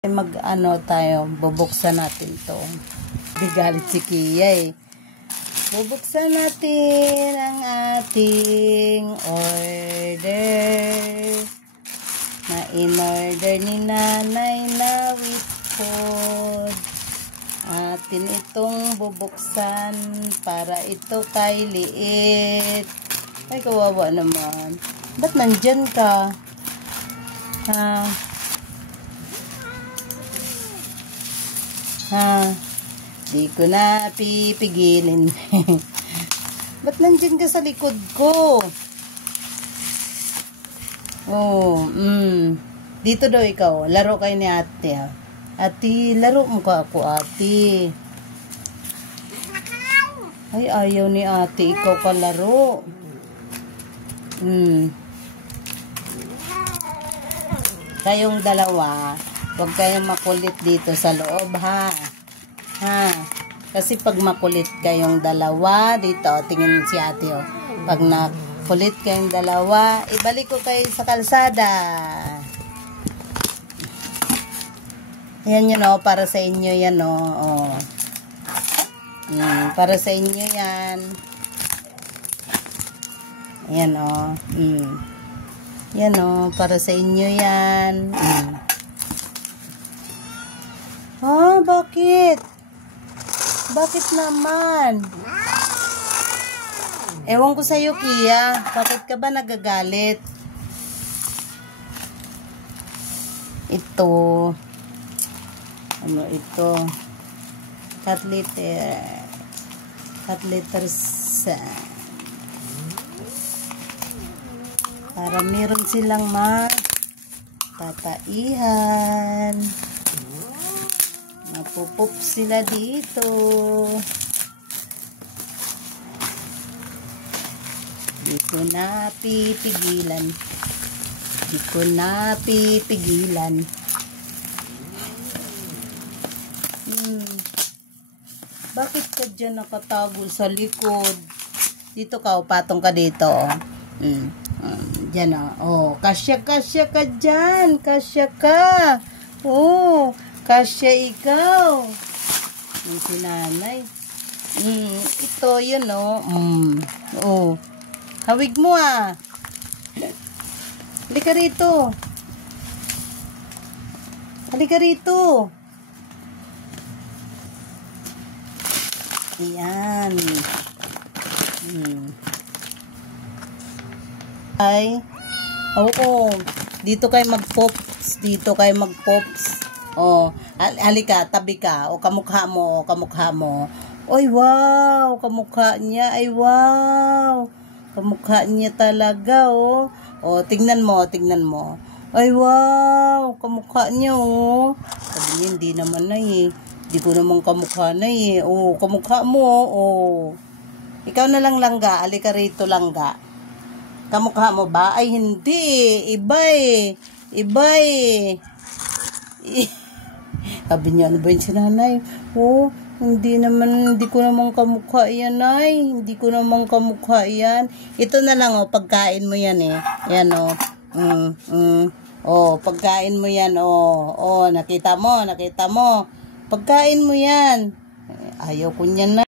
Mag-ano tayo, bubuksan natin to. Di galit si Kia eh. Bubuksan natin ang ating order na in-order ni Nanay na with food. Atin itong bubuksan para ito kay Liit. Ay, kawawa naman. Ba't nandyan ka? Di ko na pipigilin. Ba't nandyan ka sa likod ko? Dito daw ikaw. Laro kayo ni ate. Ate, laro mo ka ako, ate. Ay, ayaw ni ate. Ikaw ka laro. Kayong dalawa, huwag kayong makulit dito sa loob, ha? Kasi pag makulit kayong dalawa, dito, tingin si ate, oh. Pag nakulit kayong dalawa, ibalik ko kayo sa kalsada. Yan yun, oh, para sa inyo yan, oh. Para sa inyo yan. Yan, oh. Yan, oh, para sa inyo yan. Bakit? Bakit naman? Ewan ko sa'yo, Kia. Bakit ka ba nagagalit? Ito. Ano ito? Cut letters. Para meron silang tataihan. Napupop sila dito. Di ko na pipigilan. Di ko na pipigilan. Bakit ka dyan nakatago sa likod? Dito ka, patong ka dito. Dyan, oh. Kasya ka dyan. Kasya ka. Oh. Kasya ikaw. Yung si Nanay. Ito, yun, oh. Hawig mo, Halika rito. Halika rito. Ayan. Ay. Oo. Dito kayo mag-pops. Dito kayo mag-pops. Oh, halika, tabi ka. O, kamukha mo, kamukha mo. Oy, wow, kamukha niya. Ay, wow. Kamukha niya talaga, oh. O, tingnan mo, tingnan mo. Ay, wow, kamukha niya, oh. Sabi niya, hindi naman na, eh. Hindi ko naman kamukha na, eh. Oh, kamukha mo, oh. Ikaw na lang, langga. Halika rito, langga. Kamukha mo ba? Ay, hindi. Iba, eh. Iba, eh. Sabi niya, ano ba yun si Nanay? Oh, hindi ko naman kamukha yan, ay. Hindi ko naman kamukha yan. Ito na lang, oh, pagkain mo yan, eh. Yan, oh. Oh, pagkain mo yan, oh. Oh, nakita mo. Pagkain mo yan. Ayaw ko niyan na.